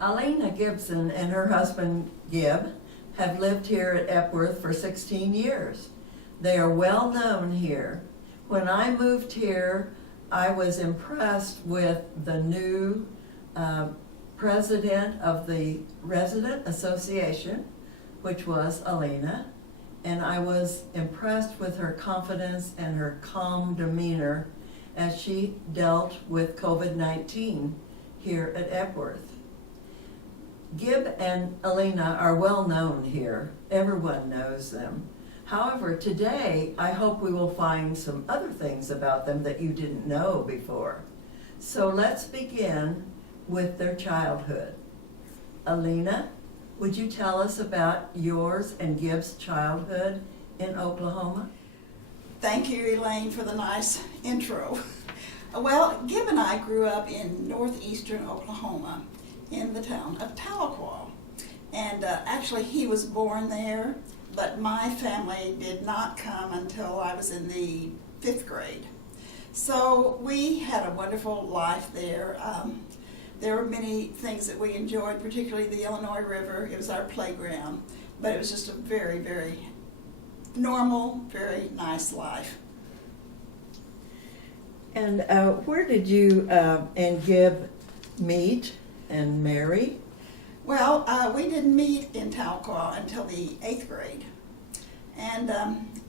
Aulena Gibson and her husband Gibb have lived here at Epworth for 16 years. They are well known here. When I moved here, I was impressed with the new president of the Resident Association, which was Aulena, and I was impressed with her confidence and her calm demeanor as she dealt with COVID-19 here at Epworth. Gibb and Aulena are well known here. Everyone knows them. However, today I hope we will find some other things about them that you didn't know before. So let's begin with their childhood. Aulena, would you tell us about yours and Gibb's childhood in Oklahoma? Thank you, Elaine, for the nice intro. Well, Gibb and I grew up in northeastern Oklahoma in the town of Tahlequah. And actually he was born there, but my family did not come until I was in the 5th grade. So we had a wonderful life there. There were many things that we enjoyed, particularly the Illinois River. It was our playground, but it was just a very, very normal, very nice life. And where did you and Gibb meet and marry? Well, we didn't meet in Tahlequah until the 8th grade. And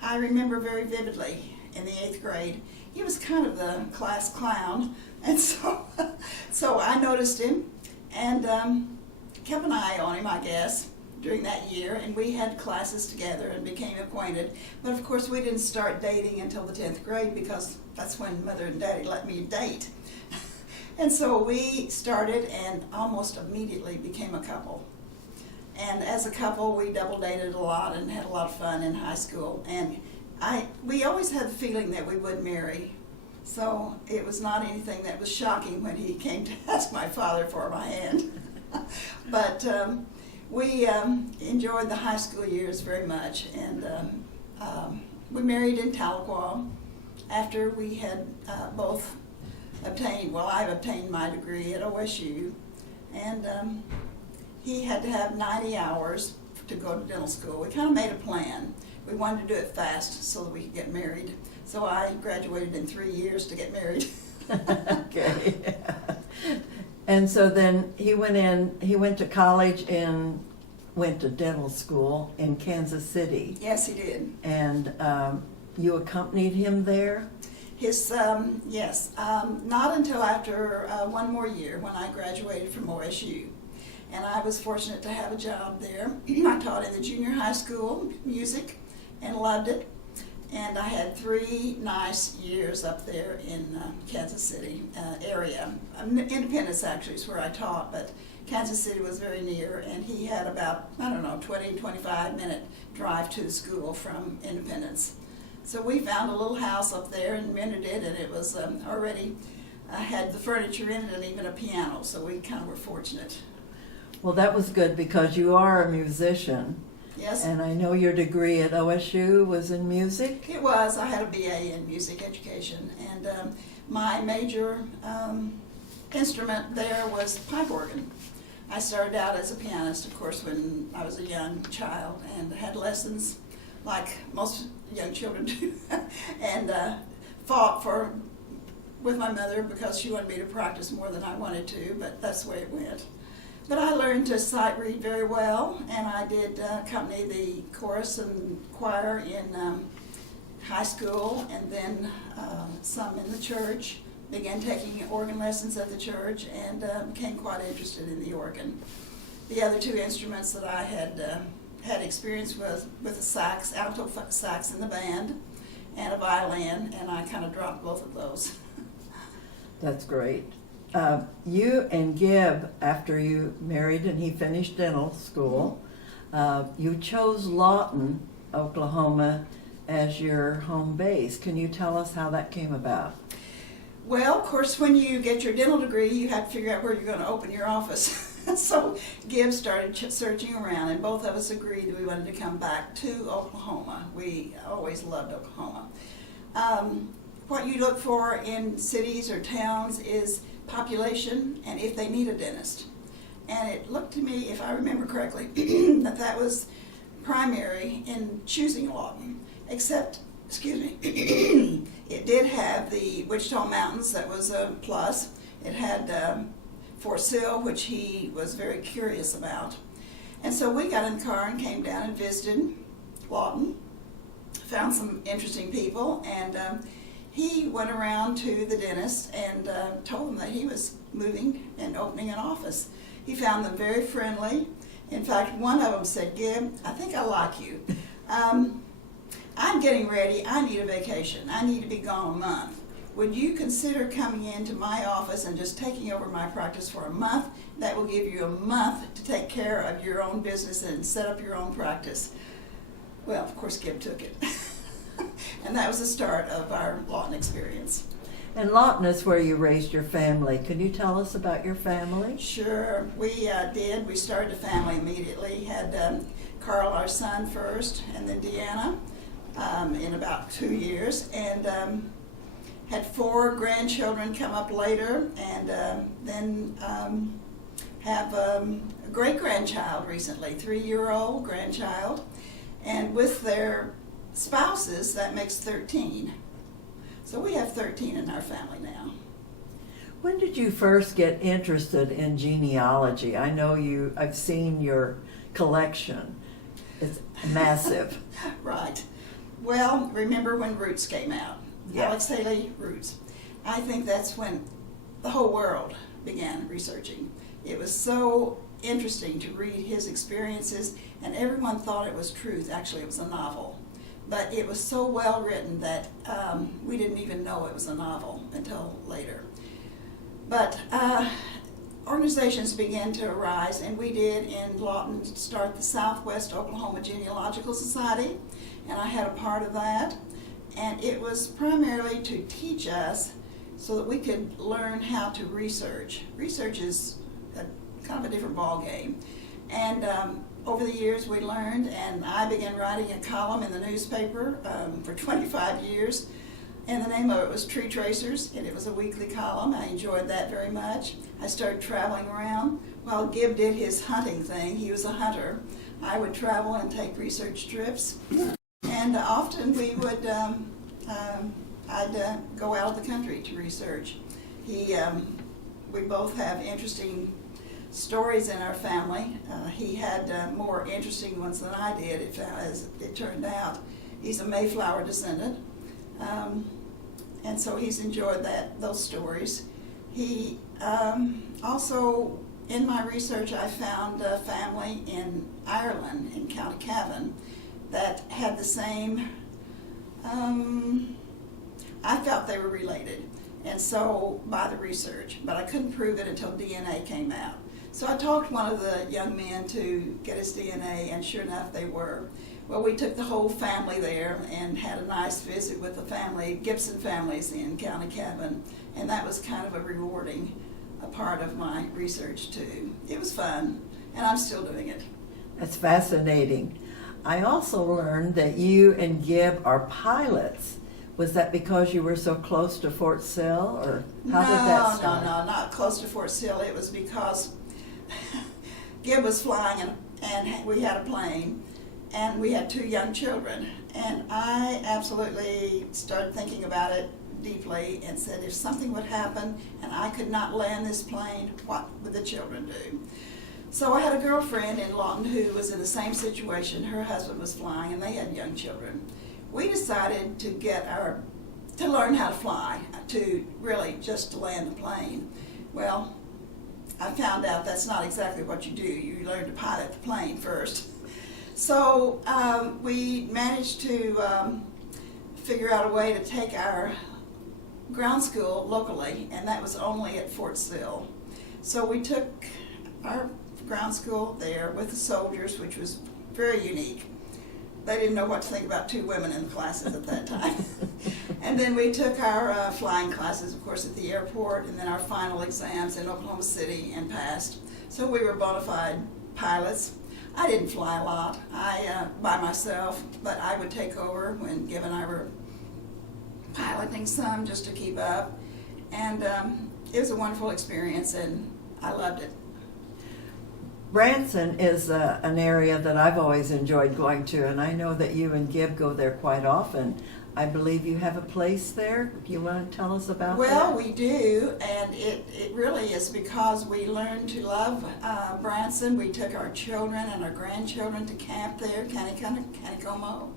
I remember very vividly in the 8th grade, he was kind of the class clown. And so I noticed him and kept an eye on him, I guess, during that year. And we had classes together and became acquainted. But of course, we didn't start dating until the 10th grade because that's when Mother and Daddy let me date. And so we started and almost immediately became a couple. And as a couple, we double dated a lot and had a lot of fun in high school. And we always had the feeling that we would marry. So it was not anything that was shocking when he came to ask my father for my hand. But we enjoyed the high school years very much. And we married in Tahlequah after we had both obtained, well, I've obtained my degree at OSU, and he had to have 90 hours to go to dental school. We kind of made a plan. We wanted to do it fast so that we could get married. So I graduated in 3 years to get married. Okay. And so then he went to college and went to dental school in Kansas City. Yes, he did. And you accompanied him there? Yes, not until after one more year when I graduated from OSU. And I was fortunate to have a job there. I taught in the junior high school music and loved it. And I had 3 nice years up there in Kansas City area. Independence actually is where I taught, but Kansas City was very near, and he had about, 20-25 minute drive to the school from Independence. So we found a little house up there and rented it, and it was already had the furniture in it and even a piano, so we kind of were fortunate. Well, that was good because you are a musician. Yes. And I know your degree at OSU was in music. It was. I had a BA in music education, and my major instrument there was pipe organ. I started out as a pianist, of course, when I was a young child, and had lessons like most young children do, and fought with my mother because she wanted me to practice more than I wanted to, but that's the way it went. But I learned to sight read very well, and I did accompany the chorus and choir in high school, and then some in the church. Began taking organ lessons at the church, and became quite interested in the organ. The other 2 instruments that I had experience with a sax, alto sax in the band, and a violin, and I kind of dropped both of those. That's great. You and Gibb, after you married and he finished dental school, you chose Lawton, Oklahoma, as your home base. Can you tell us how that came about? Well, of course, when you get your dental degree, you have to figure out where you're going to open your office. So Gibb started searching around, and both of us agreed that we wanted to come back to Oklahoma. We always loved Oklahoma. What you look for in cities or towns is population and if they need a dentist. And it looked to me, if I remember correctly, that that was primary in choosing Lawton, except, excuse me, it did have the Wichita Mountains, that was a plus. It had Fort Sill, which he was very curious about. And so we got in the car and came down and visited Lawton, found some interesting people, and he went around to the dentist and told them that he was moving and opening an office. He found them very friendly. In fact, one of them said, "Gibb, I think I like you. I'm getting ready. I need a vacation. I need to be gone a month. Would you consider coming into my office and just taking over my practice for a month? That will give you a month to take care of your own business and set up your own practice." Well, of course, Gibb took it. And that was the start of our Lawton experience. And Lawton is where you raised your family. Can you tell us about your family? Sure, we did. We started a family immediately. Had Carl, our son, first, and then Deanna in about 2 years, and had 4 grandchildren come up later, and then have a great-grandchild recently, 3-year-old grandchild, and with their spouses, that makes 13. So we have 13 in our family now. When did you first get interested in genealogy? I know I've seen your collection. It's massive. Right. Well, remember when Roots came out? Yeah. Alex Haley, Roots. I think that's when the whole world began researching. It was so interesting to read his experiences, and everyone thought it was truth. Actually, it was a novel. But it was so well written that we didn't even know it was a novel until later. But organizations began to arise, and we did in Lawton start the Southwest Oklahoma Genealogical Society, and I had a part of that. And it was primarily to teach us so that we could learn how to research. Research is kind of a different ball game. And over the years we learned, and I began writing a column in the newspaper for 25 years. And the name of it was Tree Tracers, and it was a weekly column. I enjoyed that very much. I started traveling around. While Gibb did his hunting thing, he was a hunter, I would travel and take research trips. And often we would, I'd go out of the country to research. We both have interesting stories in our family. He had more interesting ones than I did, as it turned out. He's a Mayflower descendant, and so he's enjoyed those stories. He also, in my research, I found a family in Ireland, in County Cavan, that had the same, I felt they were related, and so by the research, but I couldn't prove it until DNA came out. So I talked one of the young men to get his DNA, and sure enough, they were. Well, we took the whole family there and had a nice visit with the Gibson families in County Cavan, and that was kind of a rewarding part of my research too. It was fun, and I'm still doing it. That's fascinating. I also learned that you and Gibb are pilots. Was that because you were so close to Fort Sill, or how did that start? No, not close to Fort Sill. It was because Gibb was flying, and we had a plane, and we had 2 young children, and I absolutely started thinking about it deeply and said, if something would happen and I could not land this plane, what would the children do? So I had a girlfriend in Lawton who was in the same situation. Her husband was flying, and they had young children. We decided to learn how to fly, to really just to land the plane. Well, I found out that's not exactly what you do. You learn to pilot the plane first. So we managed to figure out a way to take our ground school locally, and that was only at Fort Sill. So we took our ground school there with the soldiers, which was very unique. They didn't know what to think about 2 women in the classes at that time. And then we took our flying classes, of course, at the airport, and then our final exams in Oklahoma City, and passed. So we were bona fide pilots. I didn't fly a lot, by myself, but I would take over when Gibb and I were piloting some just to keep up. And it was a wonderful experience, and I loved it. Branson is an area that I've always enjoyed going to, and I know that you and Gibb go there quite often. I believe you have a place there. You want to tell us about Well, that? we do, and it really is because we learned to love Branson. We took our children and our grandchildren to camp there, Canicomo,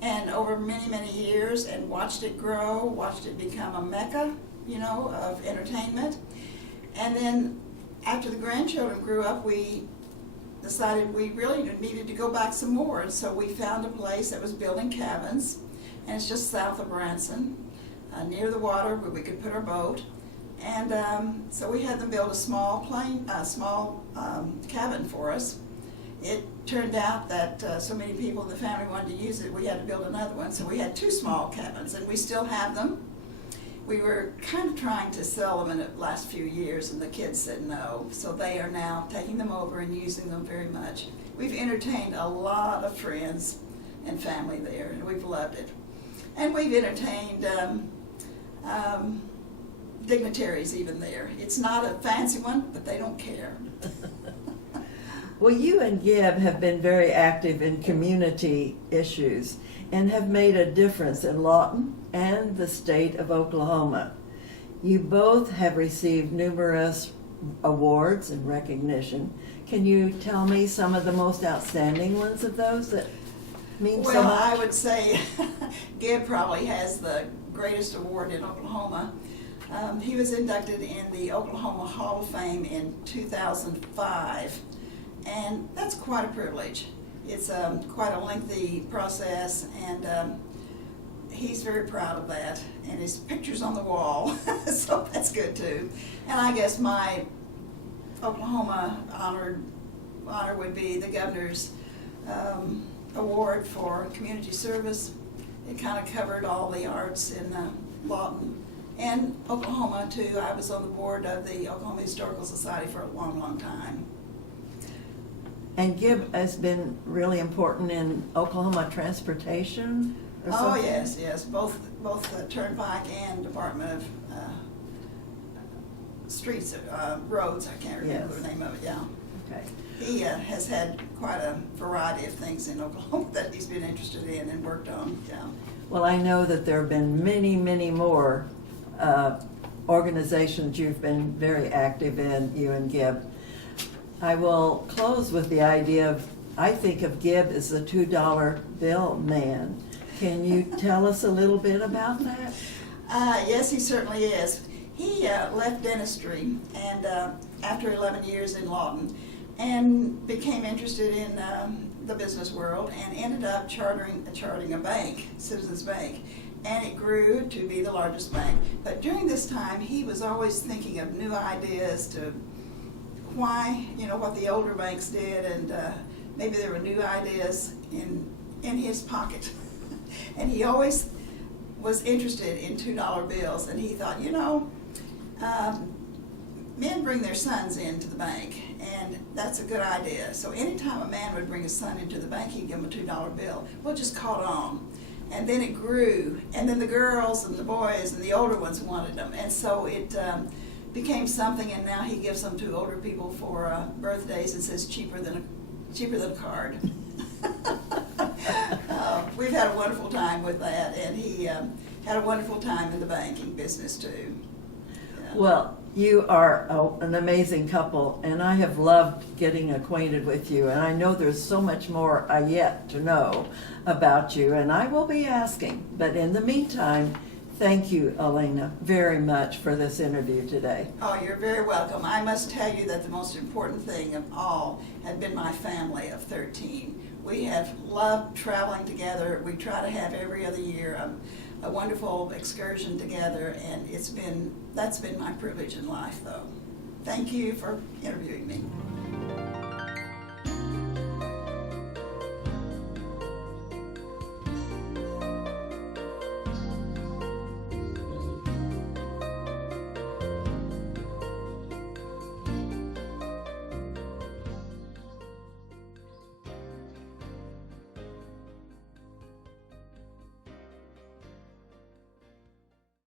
and over many, many years, and watched it grow, watched it become a mecca, of entertainment. And then after the grandchildren grew up, we decided we really needed to go back some more, and so we found a place that was building cabins, and it's just south of Branson, near the water where we could put our boat. And so we had them build a small cabin for us. It turned out that so many people in the family wanted to use it, we had to build another one. So we had 2 small cabins, and we still have them. We were kind of trying to sell them in the last few years, and the kids said no. So they are now taking them over and using them very much. We've entertained a lot of friends and family there, and we've loved it. And we've entertained dignitaries even there. It's not a fancy one, but they don't care. Well, you and Gibb have been very active in community issues and have made a difference in Lawton and the state of Oklahoma. You both have received numerous awards and recognition. Can you tell me some of the most outstanding ones of those that mean so Well, much? I would say Gibb probably has the greatest award in Oklahoma. He was inducted in the Oklahoma Hall of Fame in 2005, and that's quite a privilege. It's quite a lengthy process, and he's very proud of that, and his picture's on the wall, so that's good too. And I guess my Oklahoma honor would be the governor's award for community service. It kind of covered all the arts in Lawton and Oklahoma too. I was on the board of the Oklahoma Historical Society for a long, long time. And Gibb has been really important in Oklahoma transportation? Or Oh, something? yes, both the Turnpike and Department of Streets, Roads, I can't remember Yes. the name of it, yeah. Okay. He has had quite a variety of things in Oklahoma that he's been interested in and worked on, yeah. Well, I know that there have been many, many more organizations you've been very active in, you and Gibb. I will close with the idea of, I think of Gibb as the $2 bill man. Can you tell us a little bit about that? Yes, he certainly is. He left dentistry and after 11 years in Lawton, and became interested in the business world, and ended up charting a bank, Citizens Bank, and it grew to be the largest bank. But during this time, he was always thinking of new ideas to why, what the older banks did, and maybe there were new ideas in his pocket. And he always was interested in $2 bills, and he thought, men bring their sons into the bank, and that's a good idea. So anytime a man would bring his son into the bank, he'd give him a $2 bill. Well, it just caught on. And then it grew, and then the girls and the boys and the older ones wanted them. And so it became something, and now he gives them to older people for birthdays and says cheaper than a card. We've had a wonderful time with that, and he had a wonderful time in the banking business too. Yeah. Well, you are an amazing couple, and I have loved getting acquainted with you, and I know there's so much more I yet to know about you, and I will be asking. But in the meantime, thank you, Aulena, very much for this interview today. Oh, you're very welcome. I must tell you that the most important thing of all had been my family of 13. We have loved traveling together. We try to have every other year a wonderful excursion together, and that's been my privilege in life, though. Thank you for interviewing me.